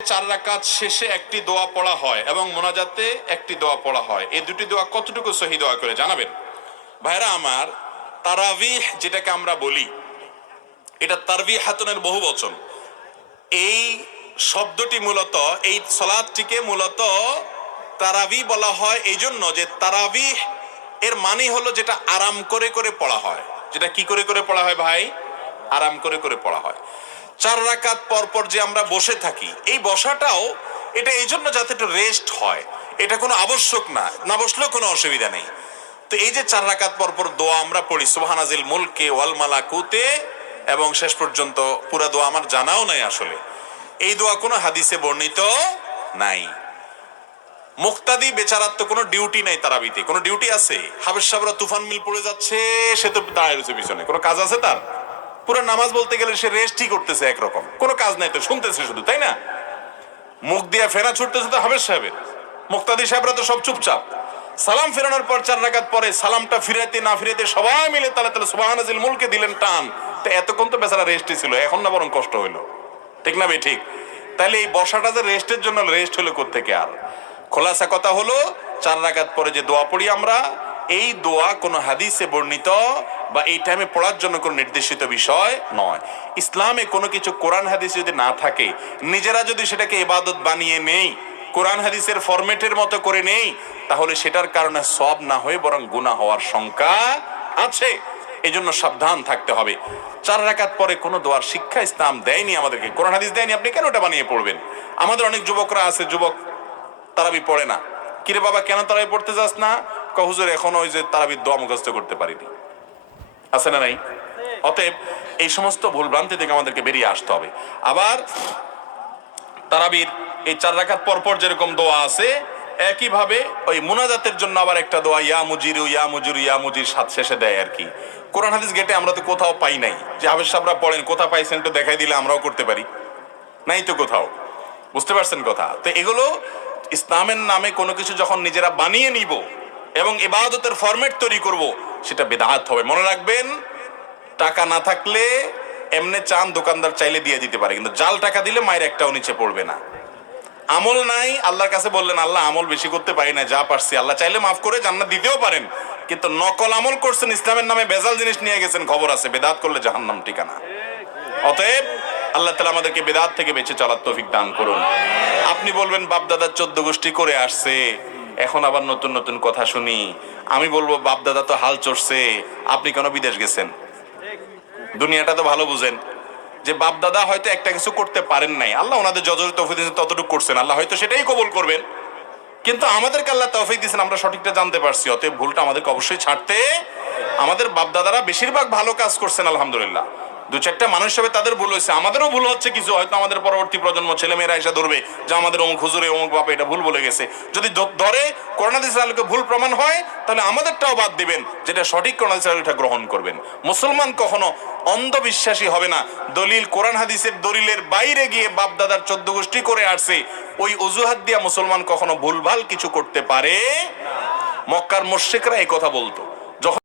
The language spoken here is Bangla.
চার রাকাত শেষে একটি দোয়া পড়া হয় এবং মোনাজাতে একটি দোয়া পড়া হয়, এই দুটি দোয়া কতটুকু সহি দোয়া করে জানাবেন ভাইরা আমার। তারাবিহ যেটাকে আমরা বলি, এটা তারবিহাতুনের বহু বচন। এই শব্দটি মূলত এই সালাতটিকে মূলত তারাবি বলা হয় এই জন্য যে তারাবিহ এর মানে হলো যেটা আরাম করে করে পড়া হয়। যেটা কি করে করে পড়া হয় ভাই? আরাম করে করে পড়া হয়। চার রাকাত পর পর যে আমরা বসে থাকি, এই বসাটাও এটা এই জন্য যাতে একটু রেস্ট হয়, এটা কোনো আবশ্যক না, না বসলেও কোনো অসুবিধা নেই। তো এই যে চার রাকাত পর পর দোয়া আমরা পড়ি সুবহানাজিল মুলকে ওয়াল মালাকুতে, এবং শেষ পর্যন্ত পুরা দোয়া আমার জানাও নাই আসলে, এই দোয়া কোনো হাদিসে বর্ণিত নাই। মুক্তাদি বেচারার তো কোনো ডিউটি নাই, তারাবিতে কোনো ডিউটি আছে? হাফেজ সাহেবরা তুফান মিল পড়ে যাচ্ছে, সে তো দাঁড়ায় রয়েছে পিছনে, কোনো কাজ আছে তার? পুরো নামাজ বলতে গেলে সে রেস্টই করতেছে, একরকম কোনো কাজ নাই, তো শুনতেছে শুধু, তাই না? মুখ দিয়ে ফেরা ছুটতেছে তো হাফেজ সাহেবের, মুক্তাদি সাহেবরা তো সব চুপচাপ। সালাম ফেরানোর পর চার রাকাত পরে সালামটা ফিরাইতে না ফিরাইতে সবাই মিলে তালে তালে সুবহানাজিল মুলকে দিলেন টান। তো এতক্ষণ তো বেচারা রেস্টে ছিল, এখন না বরং কষ্ট হইলো, ঠিক না ভাই? ঠিক। তাহলে এই বসাটা যে রেস্টের জন্য, রেস্ট হলো কোত্থেকে? আর খোলাসা কথা হলো, চার রাকাত পরে যে দোয়া পড়ি আমরা, এই দোয়া কোনো হাদিসে বর্ণিত বা এই টাইমে পড়ার জন্য কোনো নির্দেশিত বিষয় নয়। ইসলামে কোনো কিছু কোরআন হাদিস যদি না থাকে, নিজেরা যদি সেটাকে ইবাদত বানিয়ে নেই, কোরআন হাদিসের ফরম্যাটের মতো করে নেই, তাহলে সেটার কারণে সব না হয়ে বরং গুনাহ হওয়ার শঙ্কা আছে। এই জন্য সাবধান থাকতে হবে। চার রাকাত পরে কোনো দোয়ার শিক্ষা ইসলাম দেয়নি আমাদেরকে, কোরআন হাদিস দেয়নি, আপনি কেন ওটা বানিয়ে পড়বেন? আমাদের অনেক যুবকরা আছে, যুবক তারাবি পড়ে না। কিরে বাবা কেন তারাবি পড়তে যাস না? হুজুর এখন ওই যে তারাবির দোয়া মুখস্থ করতে পারিনি। আছে না নাই? অতএব এই সমস্ত ভুলভ্রান্তি থেকে আমাদেরকে বেরিয়ে আসতে হবে। আবার তারাবির এই চার রাকাত পর পর যেরকম দোয়া আছে, একইভাবে ওই মুনাজাতের জন্য আবার একটা দোয়া, ইয়া মুজিরু ইয়া মুজিরু ইয়া মুজির সাথে শেষে দেয় আর কি। কোরআন হাদিস গেটে আমরা তো কোথাও পাই নাই যে হাফেজ সাহেবরা পড়েন, কোথাও পাইছেন একটু দেখাই দিলে আমরাও করতে পারি, নাই তো কোথাও। বুঝতে পারছেন কথা? তো এগুলো ইসলামের নামে কোনো কিছু যখন নিজেরা বানিয়ে নিব এবং ইবাদতের ফরম্যাট তৈরি করব, সেটা বিদআত হবে। মনে রাখবেন, টাকা না থাকলে এমনি চান দোকানদার চাইলে দিয়ে দিতে পারে, কিন্তু জাল টাকা দিলে মায়ের একটাও নিচে পড়বে না। আমল নাই, আল্লাহর কাছে বললেন আল্লাহ আমল বেশি করতে পারি না, যা পারছি, আল্লাহ চাইলে মাফ করে জান্নাত দিতেও পারেন, কিন্তু নকল আমল করছেন, ইসলামের নামে ভেজাল জিনিস নিয়ে গেছেন, খবর আছে, বেদাত করলে জাহান্নাম ঠিকানা। অতএব আল্লাহ তাআলা আমাদেরকে বেদাত থেকে বেঁচে চলার তৌফিক দান করুন। আপনি বলবেন বাপদাদা 14 গোষ্ঠী করে আসছে, এখন আবার নতুন নতুন কথা শুনি। আমি বলবো বাপদাদা তো হাল চড়ছে, আপনি কেন বিদেশ গেছেন? দুনিয়াটা তো ভালো বুঝেন যে বাপদাদা হয়তো একটা কিছু করতে পারেন নাই, আল্লাহ ওনাদের যতটুকু তৌফিক দিয়েছেন ততটুকু করছেন, আল্লাহ হয়তো সেটাই কবুল করবেন, কিন্তু আমাদেরকে আল্লাহ তৌফিক দিয়েছেন, আমরা সঠিকটা জানতে পারছি। অতএব ভুলটা আমাদেরকে অবশ্যই ছাড়তে। আমাদের বাপদাদারা বেশিরভাগ ভালো কাজ করছেন আলহামদুলিল্লাহ, দু চারটা মানুষ হিসেবে তাদের ভুল হয়েছে, আমাদেরও ভুল হচ্ছে কিছু, হয়তো আমাদের পরবর্তী প্রজন্ম ছেলেমেয়েরা এসে ধরবে যে আমাদের অমুক হুজুরে অমুক বাপে এটা ভুল বলে গেছে। যদি ধরে কোরআন হাদিসের আলোকে ভুল প্রমাণ হয়, তাহলে আমাদেরটাও বাদ দিবেন, যেটা সঠিক কোরআন হাদিসের আলোকে গ্রহণ করবেন। মুসলমান কখনো অন্ধবিশ্বাসী হবে না। দলিল কোরআন হাদিসের দলিলের বাইরে গিয়ে বাপদাদার 14 গোষ্ঠী করে আসছে, ওই অজুহাত দিয়া মুসলমান কখনো ভুলভাল কিছু করতে পারে? মক্কার মুশরিকরা এই কথা বলতো।